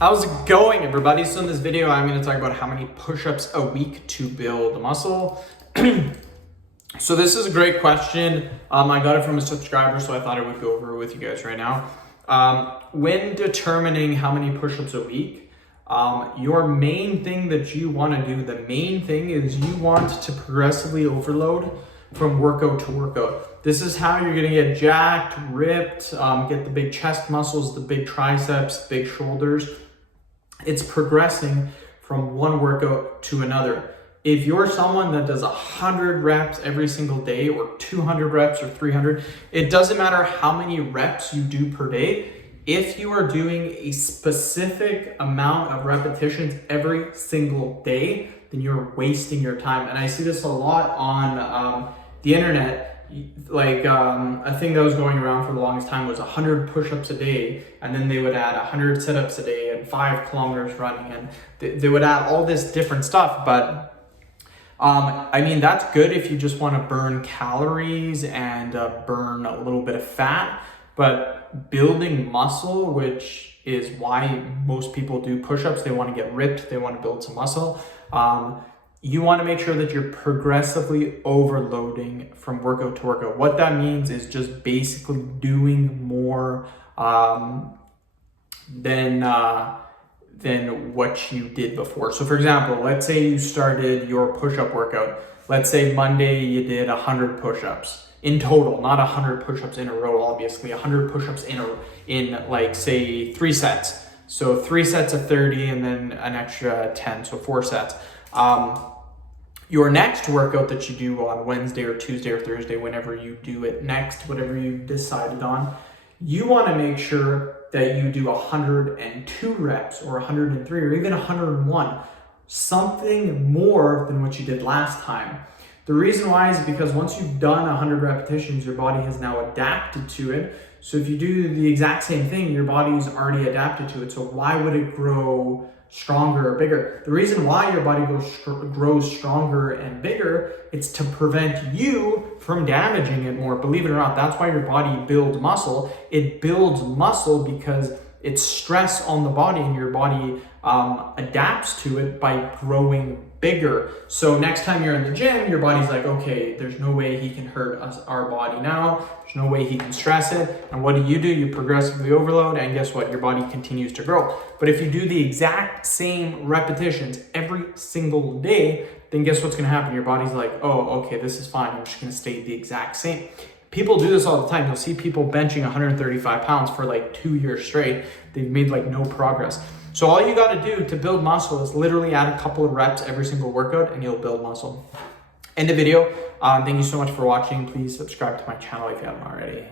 How's it going, everybody? So in this video, I'm going to talk about how many push-ups a week to build muscle. So this is a great question. I got it from a subscriber, so I thought I would go over it with you guys right now. When determining how many push-ups a week, your main thing that you want to do, the main thing is you want to progressively overload from workout to workout. This is how you're going to get jacked, ripped, get the big chest muscles, the big triceps, big shoulders. It's progressing from one workout to another. If you're someone that does 100 reps every single day, or 200 reps or 300, it doesn't matter how many reps you do per day. If you are doing a specific amount of repetitions every single day, then you're wasting your time. And I see this a lot on the internet. Like a thing that was going around for the longest time was 100 push-ups a day, and then they would add 100 sit-ups a day and 5 kilometers running, and they would add all this different stuff. But I mean, that's good if you just want to burn calories and burn a little bit of fat. But building muscle, which is why most people do push-ups, they want to get ripped, they want to build some muscle. You want to make sure that you're progressively overloading from workout to workout. What that means is just basically doing more than what you did before. So for example, let's say you started your push-up workout. Let's say Monday you did 100 push-ups in total, not 100 push-ups in a row, obviously, 100 push-ups in like say 3 sets. So 3 sets of 30 and then an extra 10, so 4 sets. Your next workout that you do on Wednesday or Tuesday or Thursday, whenever you do it next, whatever you decided on, you want to make sure that you do 102 reps or 103 or even 101, something more than what you did last time. The reason why is because once you've done 100 repetitions, your body has now adapted to it. So if you do the exact same thing, your body's already adapted to it. So why would it grow stronger or bigger? The reason why your body grows stronger and bigger, it's to prevent you from damaging it more. Believe it or not, that's why your body builds muscle. It builds muscle because it's stress on the body, and your body adapts to it by growing bigger. So next time you're in the gym, your body's like, okay, there's no way he can hurt our body now. There's no way he can stress it. And what do? You progressively overload, and guess what? Your body continues to grow. But if you do the exact same repetitions every single day, then guess what's gonna happen? Your body's like, oh, okay, this is fine. I'm just gonna stay the exact same. People do this all the time. You'll see people benching 135 pounds for like 2 years straight. They've made like no progress. So all you got to do to build muscle is literally add a couple of reps every single workout, and you'll build muscle. End of video. Thank you so much for watching. Please subscribe to my channel if you haven't already.